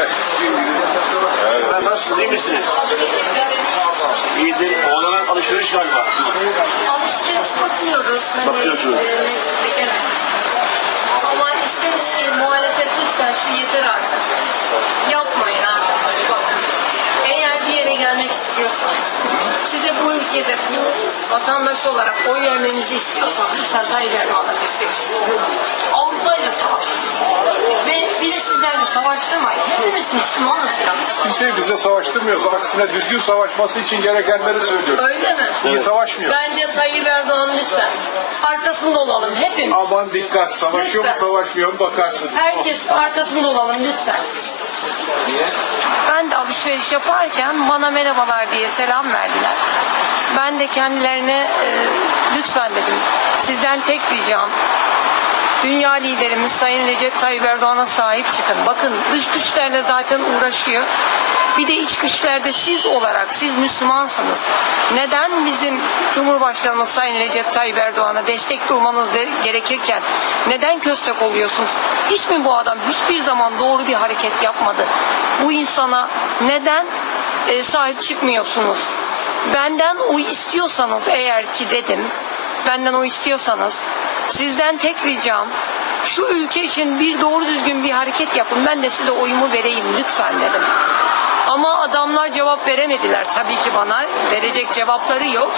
Evet. Nasılsınız, iyi misiniz? İyidir. Oğlana alışveriş galiba. Alışveriş bakıyoruz. Hani, Bakıyorsunuz. e, evet. Ama isteriz ki muhalefet lütfen şu yeter artık. Yapmayın abi. Bak. Eğer bir yere gelmek istiyorsanız, size bu ülkede bu vatandaş olarak oy vermenizi istiyorsanız lütfen Tayyip Erdoğan'a destek çıkın. Savaştırmayın. Hepimiz Müslümanız ya. Kimseyi bizle savaştırmıyoruz. Aksine düzgün savaşması için gerekenleri söylüyoruz. Öyle mi? İyi savaşmıyor. Bence Tayyip Erdoğan lütfen. Arkasında olalım hepimiz. Aman dikkat savaşıyor mu Lütfen. savaşmıyor mu bakarsın. Herkes arkasında olalım lütfen. Ben de alışveriş yaparken bana merhabalar diye selam verdiler. Ben de kendilerine e, lütfen dedim. Sizden tek ricam Dünya liderimiz Sayın Recep Tayyip Erdoğan'a sahip çıkın. Bakın dış güçlerle zaten uğraşıyor. Bir de iç güçlerde siz olarak, siz Müslümansınız. Neden bizim Cumhurbaşkanımız Sayın Recep Tayyip Erdoğan'a destek durmanız de- gerekirken neden köstek oluyorsunuz? Hiç mi bu adam hiçbir zaman doğru bir hareket yapmadı? Bu insana neden e, sahip çıkmıyorsunuz? Benden o istiyorsanız eğer ki dedim, benden o istiyorsanız sizden tek ricam şu ülke için bir doğru düzgün bir hareket yapın. Ben de size oyumu vereyim lütfen dedim. Ama adamlar cevap veremediler tabii ki bana. Verecek cevapları yok.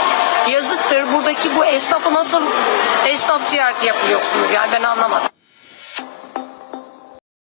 Yazıktır buradaki bu esnafı nasıl esnaf ziyareti yapıyorsunuz yani ben anlamadım.